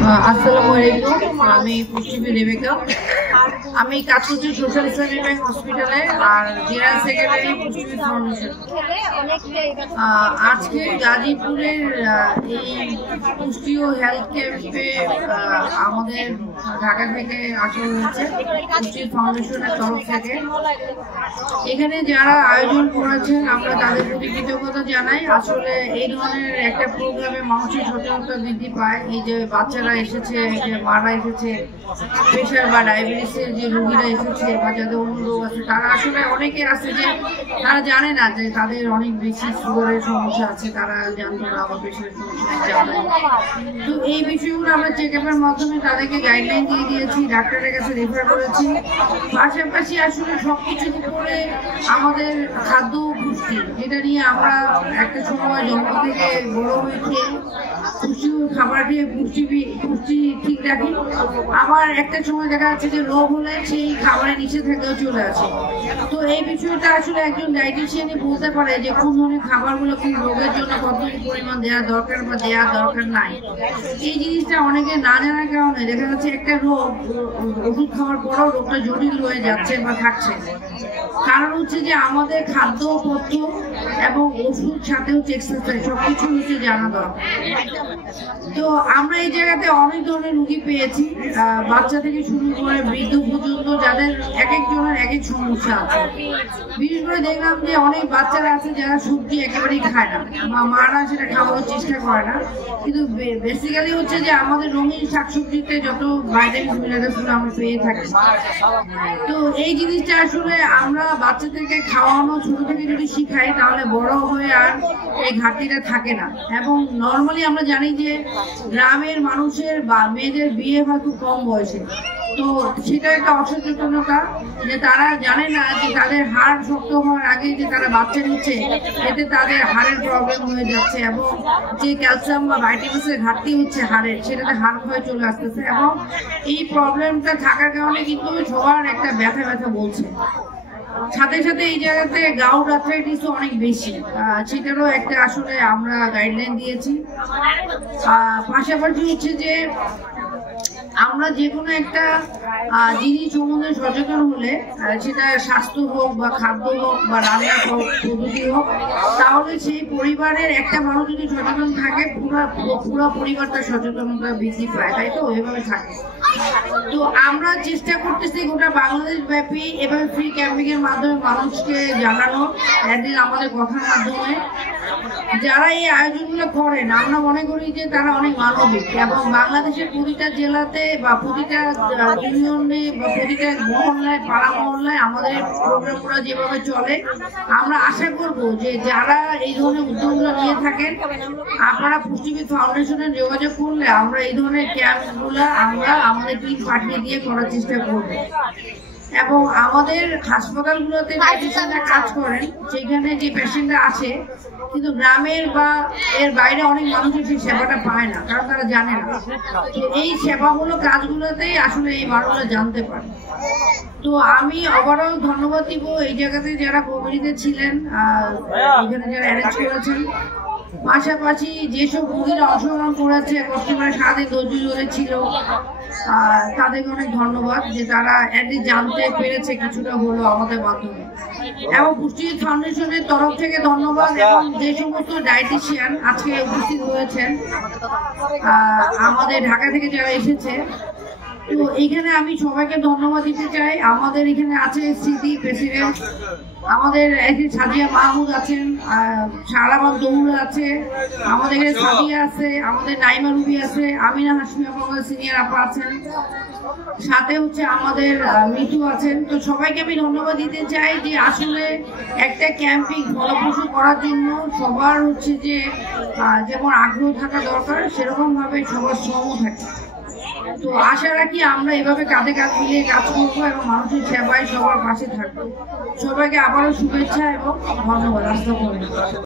আসসালামু আলাইকুম, আমি পুষ্টিবিদ রেবেকা। আমি কাজ করছি সোশ্যাল ইসলামী ব্যাংক হসপিটালে আর জেনারেল সেক্রেটারি পুষ্টিবিদ ফাউন্ডেশন। আজকে গাজীপুরের এই পুষ্টি ও হেলথ ক্যাম্পে আমাদের ঢাকা থেকে আসা হয়েছে পুষ্টি ফাউন্ডেশনের তরফ থেকে। এখানে যারা আয়োজন করেছেন আমরা তাদের প্রতি কৃতজ্ঞতা জানাই। আসলে এই ধরনের একটা প্রোগ্রামে মানুষের সচেতনতা বৃদ্ধি পায়। এই যে বাচ্চারা এসেছে, যে মারা এসেছে, প্রেশার বা ডায়াবেটিসের যে রোগীরা এসেছে বা যাদের অন্য রোগ আছে, তারা আসলে অনেকে আছে যে তারা জানে না যে তাদের অনেক বেশি সুগারের সমস্যা আছে, তারা জানতো না বা প্রেশারের সমস্যা জানে। তো এই বিষয়গুলো আমরা চেক আপের মাধ্যমে তাদেরকে গাইডলাইন দিয়ে দিয়েছি, ডাক্তারের কাছে রেফার করেছি। পাশাপাশি আসলে সবকিছুর উপরে আমাদের খাদ্য পুষ্টি, যেটা নিয়ে আমরা একটা সময় জন্ম থেকে বড় হয়েছে পুষ্টিকর খাবার খেয়ে পুষ্টি ঠিক রাখি। আবার একটা সময় দেখা যাচ্ছে যে রোগ হলে সেই খাবারের নিষেধাজ্ঞাও চলে আসে। তো এই বিষয়টা আসলে একজন ডায়েটিশিয়ানই বলতে পারে যে কোন ধরনের খাবারগুলো কোন রোগের জন্য কতটুকু পরিমাণ দেওয়া দরকার বা দেওয়া দরকার নাই। এই জিনিসটা অনেকে না জানার কারণে দেখা যাচ্ছে একটা রোগ ওষুধ খাওয়ার পরও রোগটা জটিল হয়ে যাচ্ছে বা থাকছে। কারণ হচ্ছে যে আমাদের খাদ্য পথ্য এবং ওষুধ সাথে হচ্ছে এক্সারসাইজ সবকিছু হচ্ছে জানা দরকার। তো আমরা এই জায়গাতে অনেক ধরনের রুগী পেয়েছি, বাচ্চা থেকে শুরু করে বৃদ্ধ পর্যন্ত, যাদের এক একজনের এক এক সমস্যা আছে। বিশেষ করে দেখলাম যে অনেক বাচ্চারা আছে যারা সবজি একেবারেই খায় না, মারা সেটা খাওয়ার চেষ্টা করে না। কিন্তু বেসিক্যালি হচ্ছে যে আমাদের রঙিন শাকসবজিতে যত ভাইটামিন মিনারেলস আমরা পেয়ে থাকি। তো এই জিনিসটা আসলে আমরা বাচ্চাদেরকে খাওয়ানো ছোট থেকে যদি শিখাই তাহলে বড় হয়ে আর এই ঘাটতিটা থাকে না। এবং নর্মালি আমরা জানি যে গ্রামের মানুষের বা মেয়েদের বিয়ে হয় খুব কম বয়সে। তো সেটা একটা অসচেতনতা, যে তারা জানে না যে তাদের হাড় শক্ত হওয়ার আগে যে তারা বাচ্চা নিচ্ছে, এতে তাদের হাড়ের প্রবলেম হয়ে যাচ্ছে এবং যে ক্যালসিয়াম বা ভাইটামিনসের ঘাটতি হচ্ছে হাড়ের, সেটাতে হাড় ক্ষয় চলে আসতেছে। এবং এই প্রবলেমটা থাকার কারণে কিন্তু সবার একটা ব্যথা বলছে। সাথে সাথে এই জায়গাতে গাউট আর্থ্রাইটিসও অনেক বেশি, সেটারও একটা আসলে আমরা গাইডলাইন দিয়েছি। পাশাপাশি হচ্ছে যে আমরা যে কোনো একটা জিনিস সম্বন্ধে সচেতন হলে, সেটা স্বাস্থ্য হোক বা খাদ্য হোক বা রান্নার পদ্ধতি হোক, তাহলে সেই পরিবারের একটা মানুষ যদি সচেতন থাকে পুরো পরিবারটা সচেতনতা বৃদ্ধি পায়, তাই তো এভাবে থাকে। তো আমরা চেষ্টা করতেছি গোটা বাংলাদেশ ব্যাপী এভাবে ফ্রি ক্যাম্পিং এর মাধ্যমে মানুষকে জানানো, একদিন আমাদের কথার মাধ্যমে। যারা এই আয়োজনগুলো করেন আমরা মনে করি যে তারা অনেক মানবিক, এবং বাংলাদেশের প্রতিটা জেলাতে বা প্রতিটা ইউনিয়নে বা প্রতিটা মহল্লায়, পাড়া মহল্লায় আমাদের প্রোগ্রামগুলো যেভাবে চলে, আমরা আশা করব যে যারা এই ধরনের উদ্যোগগুলো নিয়ে থাকেন আপনারা পুষ্টিবিদ ফাউন্ডেশনে যোগাযোগ করলে আমরা এই ধরনের ক্যাম্পগুলো আমরা আমাদের টিম পাঠিয়ে দিয়ে করার চেষ্টা করব। এবং আমাদের হাসপাতালগুলোতে ডায়েটিশিয়ানরা কাজ করেন, সেখানে যে পেশেন্টরা আসে কিন্তু গ্রামের বা এর বাইরে অনেক মানুষের সেই সেবাটা পায় না, কারণ তারা জানে না। তো এই সেবাগুলো কাজগুলোতেই আসলে এই মানুষরা জানতে পারে। তো আমি ওভারঅল ধন্যবাদ দিব এই জায়গাতে যারা কমিটিতে ছিলেন, এখানে যারা অ্যারেঞ্জ করেছেন। পাশাপাশি যেসব রোগীরা অংশগ্রহণ করেছে, কষ্ট করে সারাদিন ধৈর্য ধরে ছিল, তাদেরকে অনেক ধন্যবাদ যে তারা অ্যাটলিস্ট জানতে পেরেছে কিছুটা হলো আমাদের মাধ্যমে। এবং পুষ্টিবিদ ফাউন্ডেশনের তরফ থেকে ধন্যবাদ। এবং যে সমস্ত ডায়েটিশিয়ান আজকে উপস্থিত হয়েছেন আমাদের ঢাকা থেকে যারা এসেছে, তো এইখানে আমি সবাইকে ধন্যবাদ দিতে চাই। আমাদের এখানে আছে সিটি প্রেসিডেন্ট, আমাদের সাদিয়া মাহমুদ আছেন, শাহরাবাদ দৌড় আছে, আমাদের এখানে সাদিয়া আছে, আমাদের নাইমা রুবি আছে, আমিনা হাসমি আমাদের সিনিয়র আপা আছেন, সাথে হচ্ছে আমাদের মিঠু আছেন। তো সবাইকে আমি ধন্যবাদ দিতে চাই যে আসলে একটা ক্যাম্পিং ফলপ্রসূ করার জন্য সবার হচ্ছে যে যেমন আগ্রহ থাকা দরকার, সেরকম ভাবে সবার শ্রমও থাকে। তো আশা রাখি আমরা এভাবে কাঁধে কাঁধ মিলিয়ে কাজ করবো এবং মানুষের সেবায় সবার পাশে থাকবো। সবাইকে আবারও শুভেচ্ছা এবং ধন্যবাদ। আসসালামু আলাইকুম।